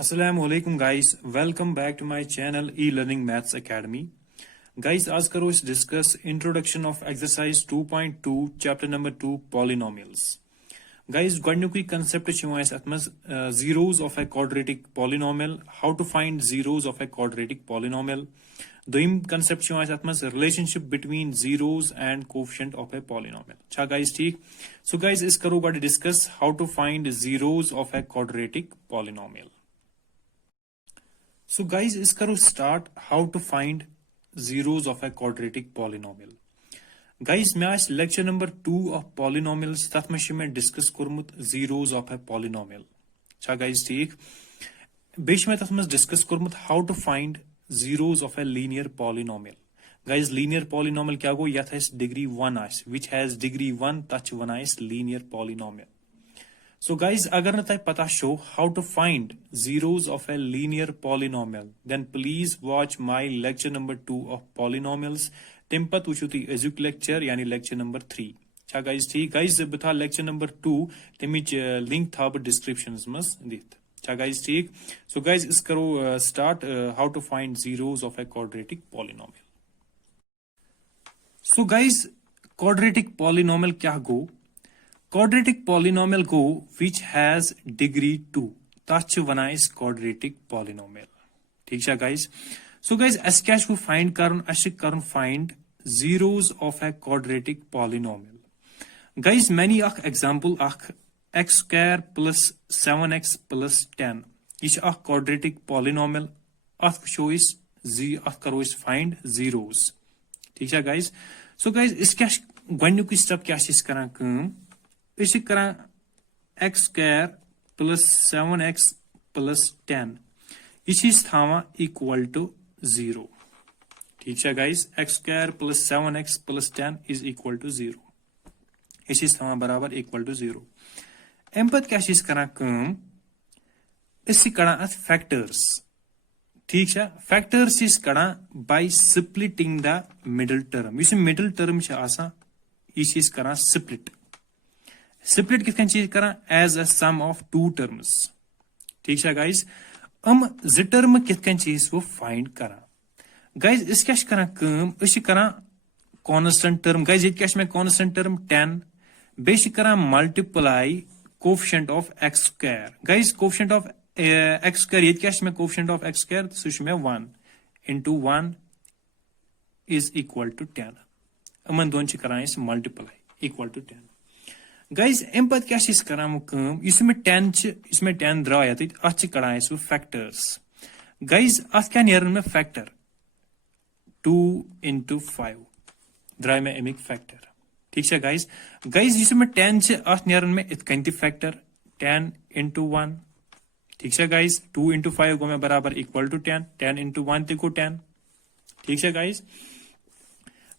Assalamu alaikum guys, welcome back to my channel E-Learning Maths Academy. Guys, आज करो इस discuss introduction of exercise 2.2 chapter number 2 polynomials. Guys, गोडनुकी concept छ इस अतमस zeros of a quadratic polynomial, how to find zeros of a quadratic polynomial. दोइम concept छ इस अतमस relationship between zeros and coefficient of a polynomial. अच्छा guys ठीक. So guys, इस करो गोड discuss how to find zeros of a quadratic polynomial. So guys, is karo start how to find zeros of a quadratic polynomial. Guys, मैं आज lecture number 2 of polynomials तथ में मैं discuss कोरमुत zeros of a polynomial. अच्छा guys ठीक. बेच में तथ में discuss कोरमुत how to find zeros of a linear polynomial. Guys, linear polynomial क्या गो यथ है degree 1 us, which has degree 1 तच वन आस linear polynomial. So guys, अगर न तय पता show how to find zeros of a linear polynomial, then please watch my lecture number 2 of polynomials. तम पत वुचो तुम अजुक lecture यानी lecture number 3. अच्छा guys ठीक. Guys बह था lecture number 2 तमिच link था बह description मस दित. अच्छा guys ठीक. So guys इस करो start how to find zeros of a quadratic polynomial. So guys, quadratic polynomial क्या गो? Quadratic polynomial go which has degree 2. Tach wana is quadratic polynomial. ठीक है guys. So guys, as क्या वो find Karan अशिक Karan find zeros of a quadratic polynomial. Guys, many अख example अख x square plus 7x plus 10. इस अख quadratic polynomial अख show is अख करो is find zeros. ठीक है guys. So guys, इस क्या गन्नु की step क्या इस करा कम इस करा x square plus 7x plus 10 इस थावा equal to 0. ठीक है guys, x square plus 7x plus 10 is equal to 0. इस थावा बराबर equal to 0. एम्पत क्या इस करा कम इस करा अथ factors. ठीक है, factors इस करा by splitting the middle term. इस middle term छ आसा इस करा split. Split किस चीज करा as a sum of two terms. ठीक है guys. z term किस चीज वो find करा. Guys इस क्या करा कम इस करा constant term. Guys ये क्या में constant term 10 बेश करा multiply coefficient of x square. Guys coefficient of x square ये क्या में coefficient of x square Sush में 1 into 1 is equal to 10. अमन दोन ची करा इस multiply equal to 10. Guys, एम्पत क्या इस करा कम इसमें 10 द्राया तो अच्छ करा इस factors. Guys अथ क्या नियरन में factor 2 into 5 द्राय में एमिक factor. ठीक है guys. Guys इसमें 10 अथ नियरन में इतकंती factor 10 into 1. ठीक है guys. 2 into 5 को में बराबर equal to 10. 10 into 1 ते को 10. ठीक है guys.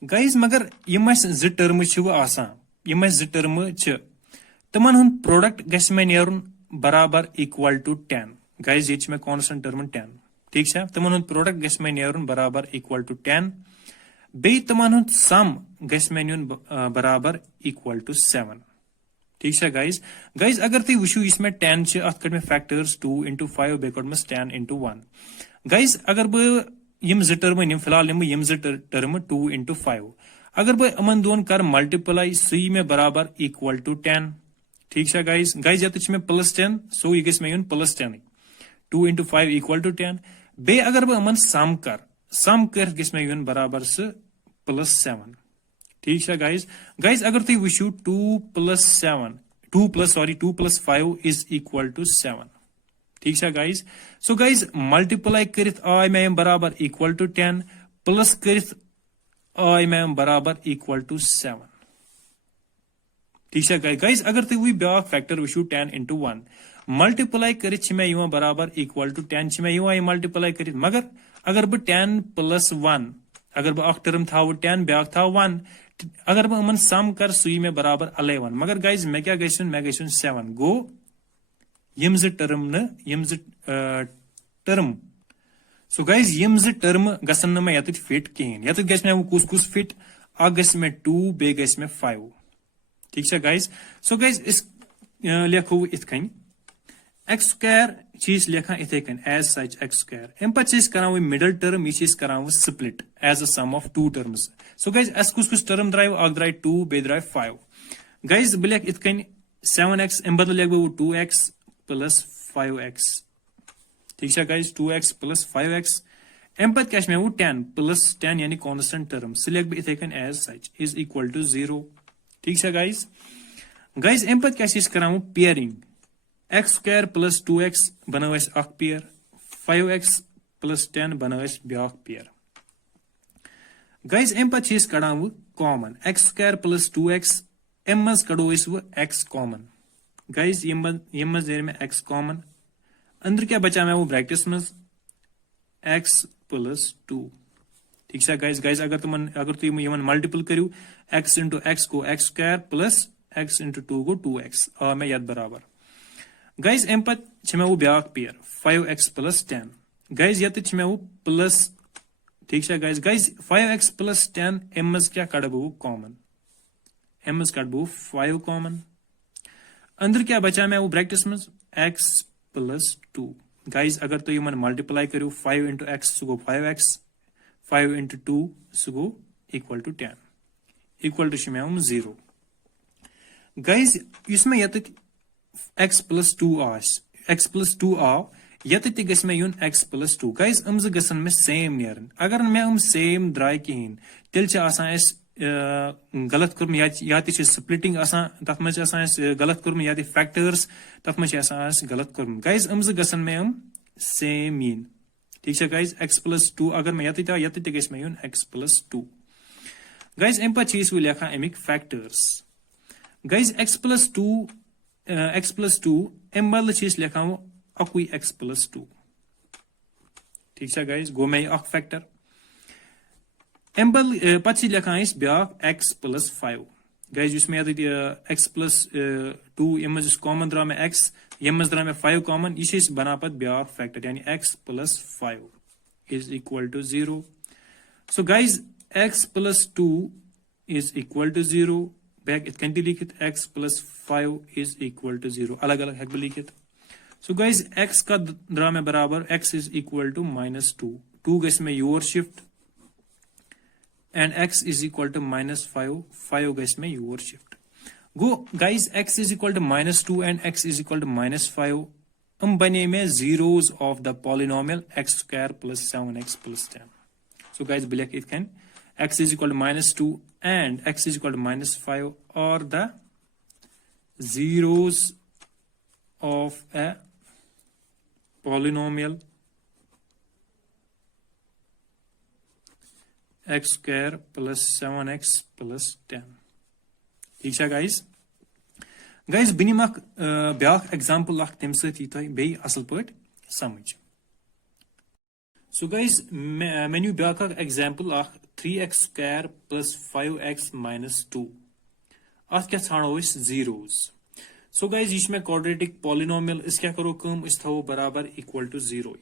Guys मगर ये मस z term छ वो आसान. यम z term छ तमन हुन प्रोडक्ट गस में नेरुन बराबर इक्वल टू 10. गाइस ये में कांस्टेंट टर्म 10. ठीक है, तमन हुन प्रोडक्ट गस में नेरुन बराबर इक्वल टू 10. बे तमन हुन सम गस में नेरुन बराबर इक्वल टू 7. ठीक है गाइस. गाइस अगर ती वुशु इसमें 10 छ अथ कट में फैक्टर्स 2 into 5 बेकड में 10 into 1. गाइस अगर ब यम z term निम फिलहाल यम z term 2 into 5 अगर भाई अमन दोन कर मल्टीप्लाई सी में बराबर इक्वल टू 10. ठीक है गाइस. गाइस यत में प्लस 10 सो ये गस में यून प्लस 10 2 into 5 इक्वल टू 10. बे अगर भाई अमन सम कर गस में यून बराबर से प्लस 7. ठीक है गाइस. गाइस अगर तुम वुचु 2 plus 5 is equal to 7. ठीक है गाइस. सो गाइस मल्टीप्लाई करित आय में बराबर इक्वल टू 10 प्लस करित आई में बराबर इक्वल टू 7. ठीक है गाइस. अगर तुम वही ब्याक फैक्टर वुचु 10 into 1 मल्टीप्लाई करित में युवा बराबर इक्वल टू 10 में युवा मल्टीप्लाई करित मगर अगर बह 10 plus 1 अगर बह अख टर्म था 10 ब्याक था 1 अगर बह अमन सम कर सुई में बराबर 11 मगर गाइस मैं क्या गइसन मैं गइसन 7 गो यम z टर्म न यम z टर्म. So guys, यम z term गसन न में यत फिट कहीं यत गस में वो कुछ फिट अगस में 2 बे गस में 5. ठीक है guys. So guys इस लिखो इतकन x square चीज लेखा इथे कन एज सच एक्स स्क्वायर एम पे करान वो मिडल टर्म ये करान वो split as a sum of two terms so guys अस कुछ टर्म द्राय अख द्राय 2 बे द्राय 5 गाइज बह लेख इत कन 7x एम बदल लेख बह 2x प्लस 5x ठीक है guys 2x plus 5x M पे क्या वो 10 प्लस 10 यानी कांस्टेंट टर्म सह लेख बह इथे कन एज सच इज इक्वल टू 0 ठीक है गाइज गाइज एम पे क्या करान वो pairing x square plus 2x बनो अख पेयर 5x प्लस 10 बनो ब्या पेयर गाइज एम पे कड़ान वो common x square plus 2x एम मज कड़ो वो x कॉमन गाइज यम मज नेर में x कॉमन अंदर क्या बचा मैं वो ब्रैकेट्स में x प्लस 2 ठीक है गाइज गाइज अगर तुम यमन मल्टीपल करू x इंटू x को x square plus x into 2 को 2x आ मैं यद बराबर गाइज एम पे वो ब्या पेयर 5x प्लस 10 गाइज ये वो प्लस ठीक है guys guys 5x plus 10 M मज क्या कड़ बह कॉमन एम मज कड़ बह 5 कॉमन अंदर क्या बचा मैं वो ब्रैकेट्स में x प्लस 2 गाइज अगर तो यमन मल्टीप्लाई करू 5 इंटू एक्स सह गो 5x 5 इंटू 2 सह गो इक्वल टू 10 इक्वल टू मैं 0 गाइज इस में ये x प्लस 2 x प्लस 2 आव ये गस मे यून x प्लस 2 गाइज गसन में सेम नेरन अगर मे सेम द्राय कहें तेल गलत कर्म या स्प्लिटिंग तथ मे गलत कर्म या फैक्टर्स तथ मे गलत कर्म गाइज गसन में सेम yin ठीक है गाइज x प्लस 2 अगर मे ये गस मे यून x प्लस 2 गाइज अम पे वो लेखा Amik factors guys x plus 2 अम बदल लेखा वो अकुई x प्लस 2 ठीक है गाइज गो मे अख फैक्टर अम बदल पे लेखा ब्या x प्लस 5 गाइज इस x प्लस 2 यम कॉमन द्रा मे x यम द्रा मे 5 कॉमन यह बना पे ब्या फैक्टर यानी x plus 5 is equal to 0 so guys x plus 2 is equal to 0 बैक इत कन लिखित x plus 5 is equal to 0 अलग अलग हेक लिखित सो गाइज x का द्रा में बराबर x इज इक्वल टू -2 2 गस में योर shift and x is equal to -5 5 गस में योर शिफ्ट गो guys x is equal to -2 and x is equal to -5 बने में zeros of the polynomial x square plus 7x plus 10 so guys ब्लैक इट कैन x is equal to -2 and x is equal to -5 are the zeros of a polynomial x square plus 7x plus 10 ठीक है guys बनिम ब्या example तम सही असल पे समझ सो गाइज मे न्यू ब्या example 3x square plus 5x minus 2 अत क्या छाड़ो जीरोज सो गाइज यह क्वाड्रेटिक पॉलिनोमियल इस क्या करो कम इस थो बराबर equal to 0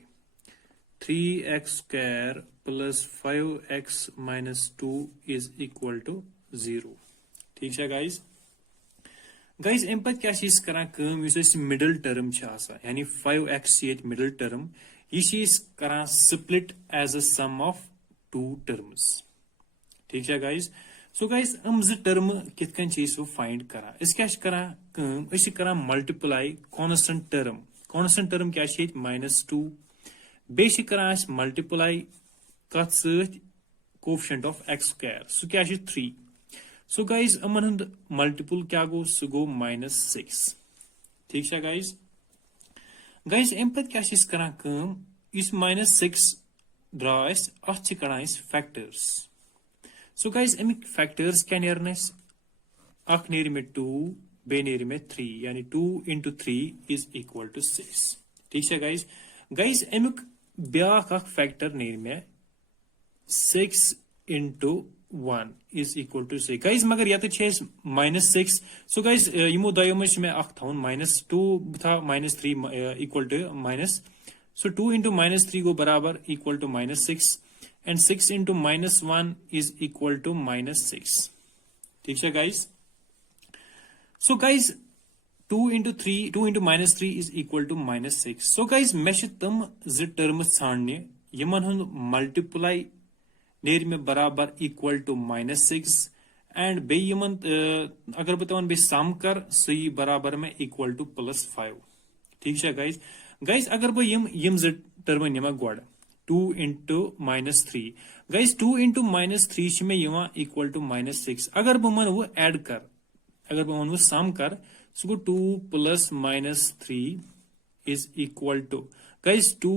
3x square plus 5x minus 2 is equal to 0 ठीक है गाइज गाइज अम पे क्या करान कम मिडल टर्म यानी 5x ये मिडल टर्म यह करान split as a sum of 2 terms ठीक है गाइज सो गाइज टर्म कित वो फाइंड करा इस क्या करान मल्टीप्लाई कांस्टेंट टर्म क्या -2 बे करान मल्टीप्लाई कत coefficient of x square so क्या 3 सो गाइज अमन मल्टीपल क्या गो सो गो -6 ठीक है गाइज गाइज अम पे क्या करान इस -6 द्रा अत Kadan factors so guys Amik factors क्या नेरन अख नेर में 2 बे नेर में 3 यानी 2 into 3 इज इक्वल टू 6 ठीक है गाइज गाइज अमुक ब्या फैक्टर नेर में 6 into 1 is equal to 6 guys मगर ये -6 सो गाइज यमो दो में अख थवन -2 था -3 equal to minus so 2 into -3 गो बराबर equal to -6 and 6 into -1 is equal to -6 ठीक है guys so guys 2 into 3 2 into minus 3 is equal to minus 6. So guys me tum z terms छाड़ने यमन हुन multiply नेर में बराबर equal to minus 6 and बे यमन अगर बतावन बे sum कर सही बराबर में equal to plus 5. ठीक है guys अगर बे यम z term निमा गोड़ 2 into minus 3 guys 2 into minus 3 में यमा equal to minus 6 अगर बे मन वो add कर अगर बे मन वो sum कर so 2 plus minus 3 is equal to guys 2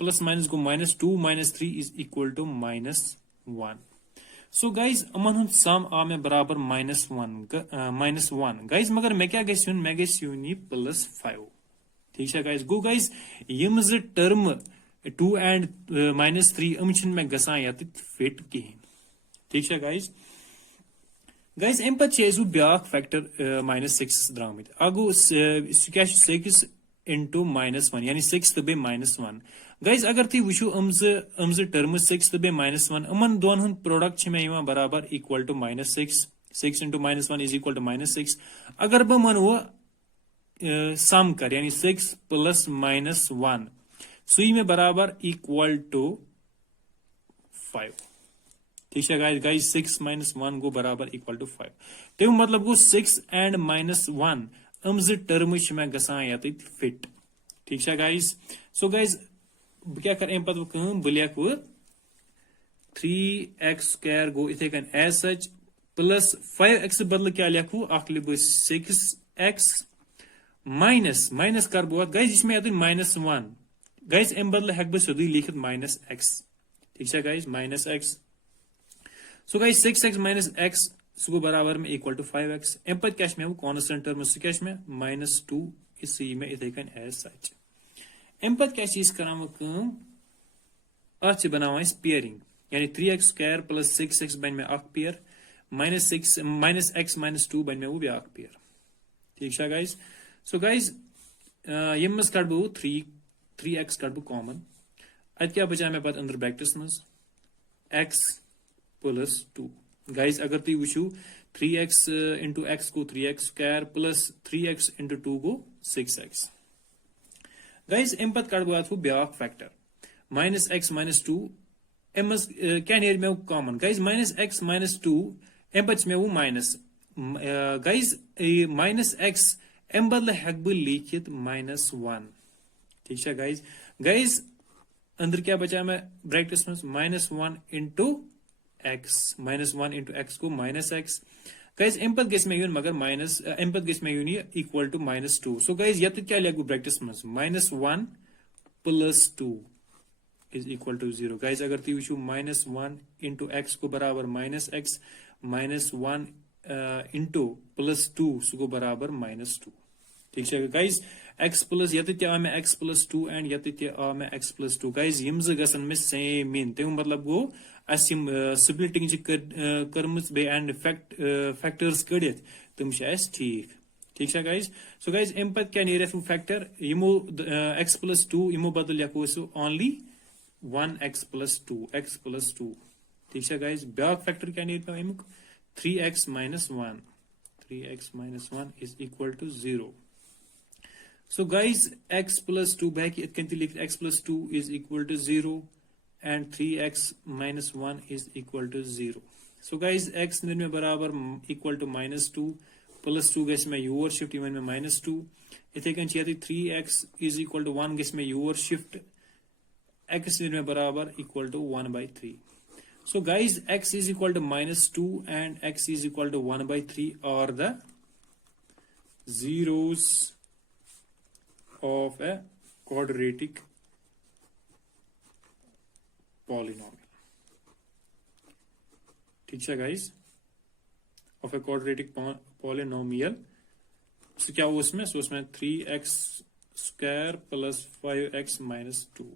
plus minus go minus 2 minus 3 is equal to minus 1. So guys अमन हुन sum आ में बराबर minus 1 guys मगर मैं क्या गैस यून मैं गैस यूनी plus 5. ठीक है guys go guys यम ज term 2 and minus 3 अमचन में गसा यात fit कहीं. ठीक है guys एम पत चेजु ब्याक फैक्टर minus 6 द्रामित अगो क्या 6 into minus 1 यानी 6 तो बे minus 1 guys अगर ती वुशु अमज टर्म 6 तो बे minus 1 अमन दोन हुन प्रोडक्ट छ में यमा बराबर equal to minus 6 into minus 1 is equal to minus 6 अगर ब मन वो सम कर यानी 6 plus minus 1 सुई में बराबर equal to 5. ठीक है guys 6 minus 1 गो बराबर equal to 5 तो मतलब गो 6 and minus 1 अमज टर्म में गसान यत फिट. ठीक है guys so guys क्या कर एम पत कम बह लिख 3x स्क्वायर गो इथे कन एज सच प्लस 5x बदल क्या लिखू अख लिख 6x माइनस कर बह गाइस इसमें यत minus 1 गाइस एम बदल हेक बह सोदी लिखित minus x. ठीक है guys minus x so guys 6x minus x सो बराबर में इक्वल टू 5x एम पत क्या में वो कांस्टेंट टर्म क्या में minus 2 इसी में इथे कन एज सच एम पत क्या चीज कराम कम अच बनावा पेयरिंग यानी 3x स्क्वायर प्लस 6x बन में अख पेयर minus x minus 2 बन में वो भी अख पेयर. ठीक है गाइस सो गाइस यमस कट बो 3x कट बो कॉमन अत क्या बचा में पत अंदर ब्रैकेट्स में x plus 2 गाइस अगर ती वुशु 3x into x को 3x square plus 3x into 2 को 6x गाइस एम पत कट बात हो ब्याक फैक्टर minus x minus 2 एमस क्या नेर में common guys minus x minus 2 एम पत में वो माइनस गाइस minus x एम बदल हेक ब लिखित minus 1. ठीक है गाइस अंदर क्या बचा मैं ब्रैकेट्स में minus 1 into x minus 1 into x को minus x गाइस एम पत गेस में यून मगर माइनस एम पत गेस में यून equal to minus 2 so guys यत क्या लिखू ब्रैकेट्स में minus 1 plus 2 is equal to 0 guys अगर ती वुशु minus 1 into x को बराबर minus x minus 1 into plus 2 को बराबर minus 2. ठीक है गाइस x plus यत क्या में x plus 2 and यत क्या में x plus 2 गाइस यम ज गसन में सेम इन ते मतलब गो असिम स्प्लिटिंग कर्मस बे एंड फैक्टर्स कड़ित तुम शायद ठीक है गाइस सो गाइस एम पत क्या नेर फैक्टर यमो x plus 2 यमो बदल लिखो ओनली 1x plus 2 ठीक है गाइस ब्याक फैक्टर क्या नेर अमुक 3x minus 1 is equal to 0. So guys x plus 2 back it can be x plus 2 is equal to 0 and 3x minus 1 is equal to 0. So guys x में बराबर equal to minus 2 plus 2 gas में your shift even में minus 2 इथे कन चाहिए 3x is equal to 1 gas में your shift x में बराबर equal to 1 by 3. So guys x is equal to minus 2 and x is equal to 1 by 3 are the zeros of a quadratic polynomial. ठीक है guys of a quadratic polynomial so क्या उसमें 3x square plus 5x minus 2.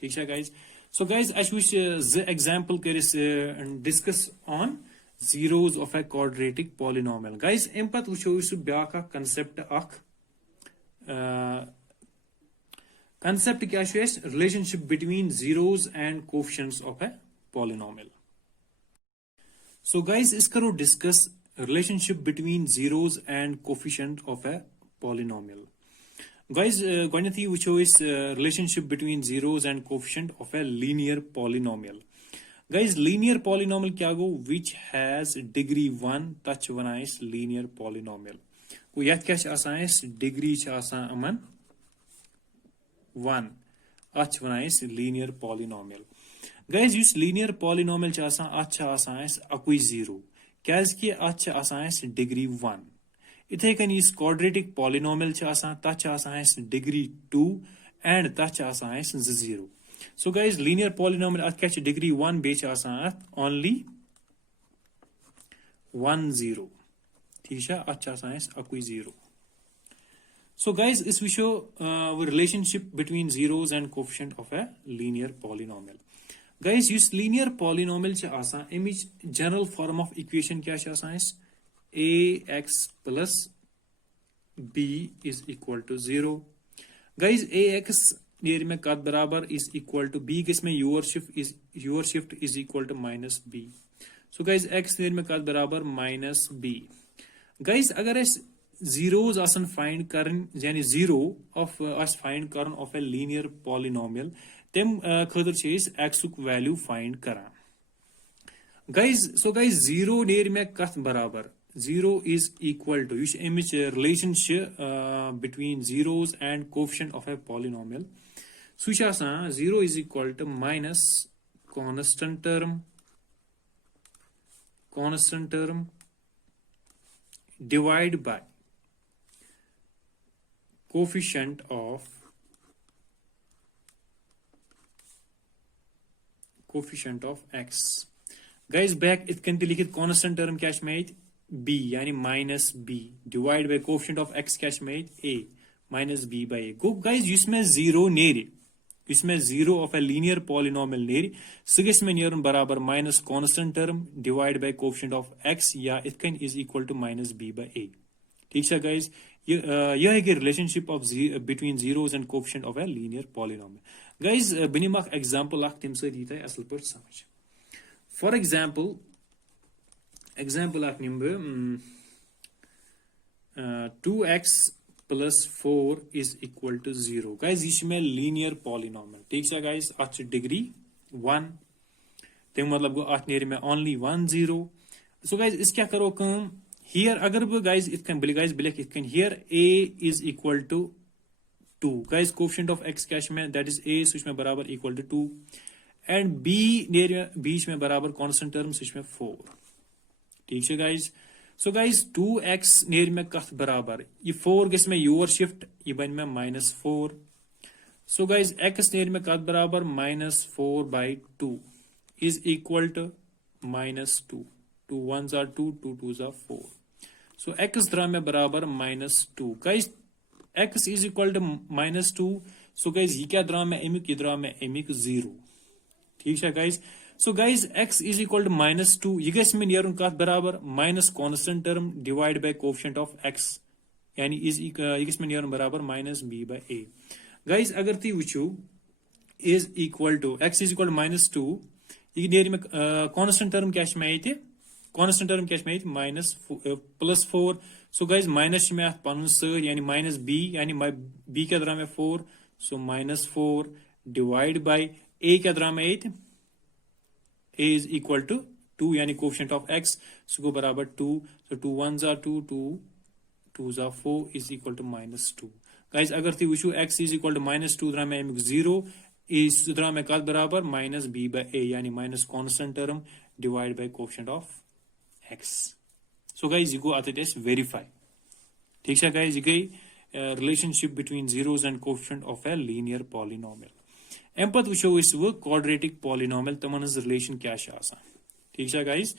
ठीक है guys so guys I wish the example करिस discuss on zeros of a quadratic polynomial. guys एम पत वुचो इस ब्याक concept अख concept क्या relationship between zeros and coefficients of a polynomial. So guys इस करो discuss relationship between zeros and coefficient of a polynomial. Guys, gonnethy wucho is relationship between zeros and coefficient of a linear polynomial. Guys, linear polynomial kya go? Which has degree 1 touch wana is linear polynomial. Ko yath kya asan is degree cha asan aman 1 ach wana is linear polynomial. Guys, yus linear polynomial cha asan is akui 0. Kyaz ki ach asan is degree 1. Ithe kan is quadratic polynomial cha asan touch asan is degree 2 and touch asan is 0. So guys, linear polynomial at catch degree 1 base asan at only 1 0. Tisha at asan is akui 0. So guys, is we show the relationship between zeros and coefficient of a linear polynomial. Guys, use linear polynomial cha asan image general form of equation kya cha asan is ax plus b is equal to 0. Guys, ax near में कद बराबर is equal to b किस में your shift is equal to minus b. So guys, x near में कद बराबर minus b. Guys, अगर इस zeros आसन find करन यानी zero of us find Karan of a linear polynomial तम खतर छे इस x उक value find करा. Guys, so guys, zero near में कद बराबर 0 is equal to use image relationship between zeros and coefficient of a polynomial. So 0 is equal to minus constant term divided by coefficient of x. Guys, back it can be constant term cash made b yani minus b divided by coefficient of x cash made a minus b by a. Go guys, इसमें 0 नेरी इसमें 0 of a linear polynomial नेरी सिगस में नियरन बराबर minus constant term divided by coefficient of x या it can is equal to minus b by a. ठीक है guys, यह है कि relationship of between zeros and coefficient of a linear polynomial. Guys, बनिमक example आख तिम से दीता है असल पर समझ. For example आख निम्बे 2x plus 4 is equal to 0. Guys, इसमें linear polynomial. ठीक है guys, आठ degree 1. ते मतलब गो आठ नेरी में only 1 0. So guys, इस क्या करो कम here अगर वो guys it can bill guys bill it can here a is equal to 2. Guys, coefficient of x cash में that is a सुच में बराबर equal to 2 and b नेरी बीच में बराबर constant term सुच में 4. ठीक है guys. So guys, 2x नेर में कथ बराबर ये 4 किस में योर शिफ्ट ये बन में -4. So guys, x नेर में कथ बराबर -4 by 2 is equal to -2. 2 1s are 2, 2 2s are 4. So x द्रा में बराबर -2. Guys, x is equal to -2. So guys, ये क्या द्रा में एमिक 0. ठीक है guys. So guys, x is equal to -2. ये गस में नियरन काथ बराबर minus constant term divided by coefficient of x. यानी ये गस में नियरन बराबर minus b by a. Guys, अगर ती वुचू is equal to x is equal to -2. ये नियर में constant term क्या में आये constant term क्या में आये minus plus 4. So guys, minus में आत पानुन सर यानी minus b यानी b क्या दरा में 4. So -4 divided by a क्या दरा में आये a is equal to 2 यानी coefficient of x. So go बराबर 2. So 2 1s are 2, 2 2s are 4 is equal to -2. Guys, अगर ती वुचू x is equal to -2 द्रा में एमिक 0 is द्रा में कात बराबर minus b by a यानी minus constant term divided by coefficient of x. So guys, you go at it as verify. ठीक है guys, ये गई relationship between zeros and coefficient of a linear polynomial. एम्पत वुचो इस वो quadratic polynomial तमन relation क्या है आसान. ठीक है guys.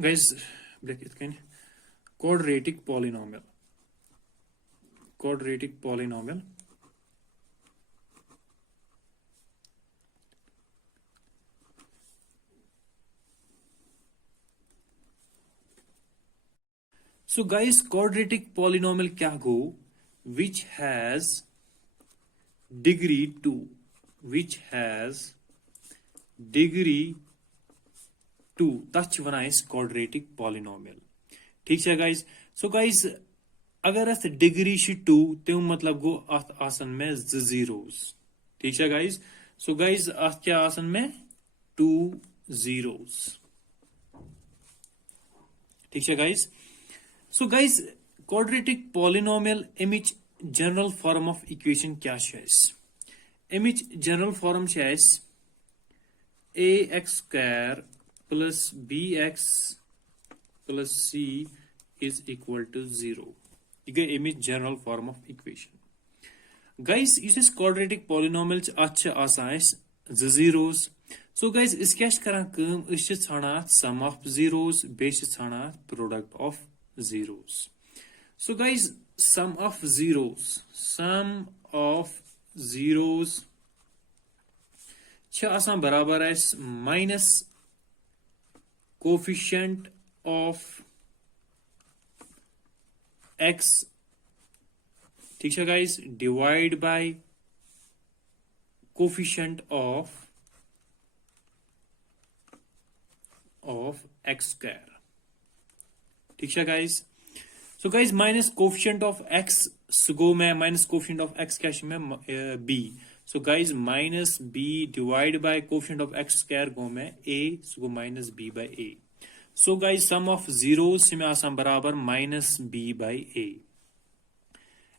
Guys, ब्लैक इतकन quadratic polynomial. So guys, quadratic polynomial क्या go which has degree 2 touch one is quadratic polynomial. ठीक है guys. सो गाइज अगर अथ डिग्री 2 तम मतलब गो अथ आसन में जीरोस ठीक है गाइज सो गाइज अथ क्या आसन में 2 जीरोस ठीक है guys so guys quadratic polynomial अमिच जनरल फॉर्म ऑफ इक्वेशन क्या अमिच general form ax square plus bx plus c is equal to 0 यह गई अमिच general form of equation guys इस क्वाड्रेटिक पॉलिनोमियल अत आसान जीरोस सो गाइस इस क्या करान कम इस छाना सम ऑफ जीरोस बे छाना product of zeros so guys sum of zeros आसान बराबर माइनस कोफिशिएंट ऑफ x ठीक है guys divide by coefficient of x square ठीक है guys so guys minus coefficient of x गो में माइनस कोफिशिएंट ऑफ x क्या में b so guys minus b divide by coefficient of x square गो में a गो minus b by a so guys sum of zeros में आसान बराबर माइनस b बाय a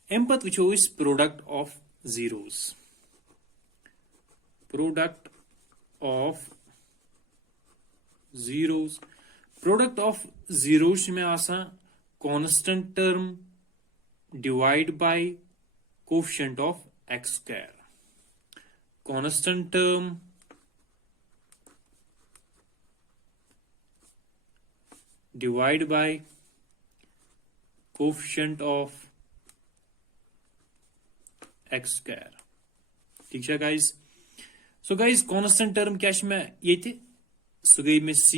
अम पत वो इस product of zeros product of zeros में आसान constant term divide by coefficient of x square constant term divide by coefficient of x square ठीक है guys so guys constant term क्या में ये सो गई में c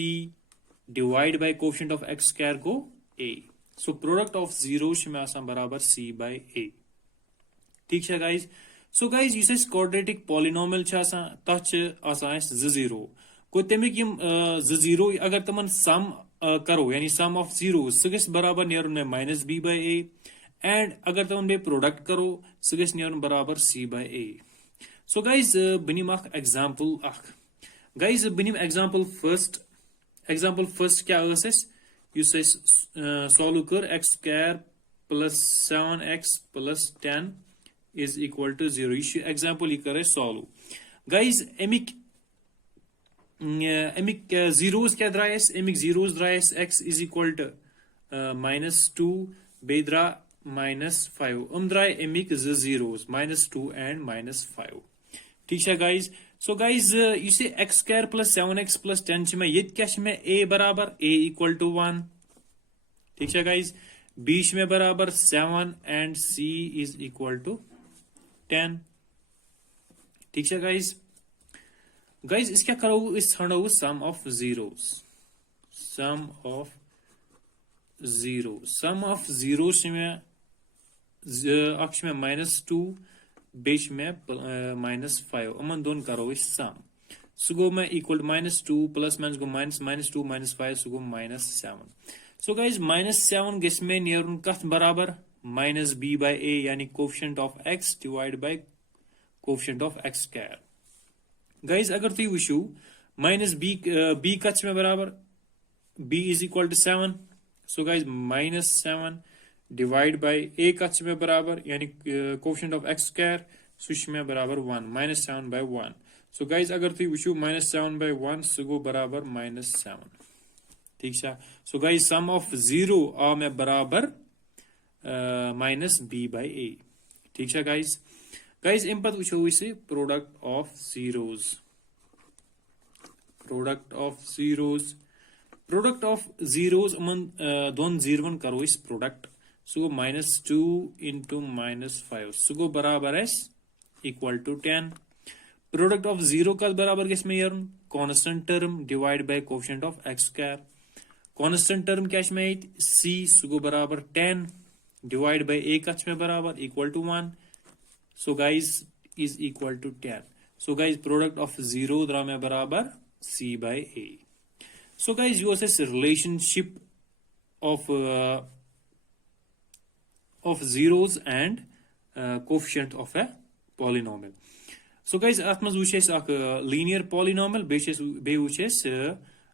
divide by coefficient of x square को a so product of zero में आसान बराबर c बाय a ठीक है गाइज सो गाइज इस क्वाड्रेटिक पॉलिनोमियल आसान जीरो गो तमिक जीरो अगर तमन सम करो यानी सम ऑफ जीरो सह गस बराबर नेरुन में minus b by a and अगर तमन बे प्रोडक्ट करो सह गस नेरुन बराबर c bye a so guys बनिम एग्जाम्पल गाइज बनिम एग्जाम्पल फर्स्ट क्या सॉल्व कर x square plus 7x plus 10 is equal to 0 ये एग्जाम्पल यह कर सॉल्व गाइज अमिक जीरोस क्या द्रायस अमिक जीरोस द्रायस x is equal to -2 बे द्रा -5 द्राय अमिक जीरोस -2 एंड -5 ठीक है गाइज सो गाइज इस x square plus 7x plus 10 में ये क्या में a बराबर a इक्वल टू 1 ठीक है गाइज b में बराबर 7 and c is equal to 10 ठीक है गाइज इस क्या करो इस छाड़ो सम ऑफ जीरोस में -2 बेच में -5 अमन दोन करो इस सम सो गो में इक्वल -2 प्लस माइनस गो -2 -5 सो गो -7 सो गाइज -7 गस में नेरुन कथ बराबर माइनस b बाय a यानी coefficient of x divide by coefficient of x square guys अगर तुम वुचो माइनस b कथ में बराबर b is equal to 7 so guys -7 divide by a कथ में बराबर यानी कोफिशिएंट ऑफ x स्क्वायर सह में बराबर 1 -7 बाय 1 सो गाइज अगर तुम वुचो -7 बाय 1 सह गो बराबर -7 ठीक है सो गाइज सम ऑफ जीरो आ में बराबर माइनस b बाय a ठीक है गाइज अम पत वो इस प्रोडक्ट ऑफ जीरोस अमन दोन जीरोन करो इस प्रोडक्ट सह गो -2 इंटू -5 सह गो बराबर equal to 10 product of zero का बराबर गस में यरुन constant term divide by coefficient of x square constant term क्या में c सह गो बराबर 10 डिवाइड बाय a कच में बराबर equal to 1 so guys is equal to 10 so guys product of zero द्रा में बराबर c बाय a सो गाइज यो relationship of of zeros and coefficient of a polynomial. So guys, at maz wuch es ak linear polynomial be wuch es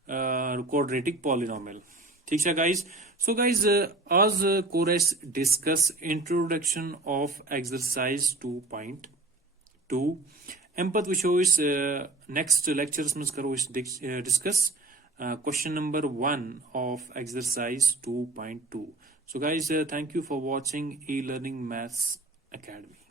quadratic polynomial. ठीक है guys. So guys, as course discuss introduction of exercise 2.2. Empath which is next lectures maz karo is discuss question number 1 of exercise 2.2. So guys, thank you for watching e-learning maths academy.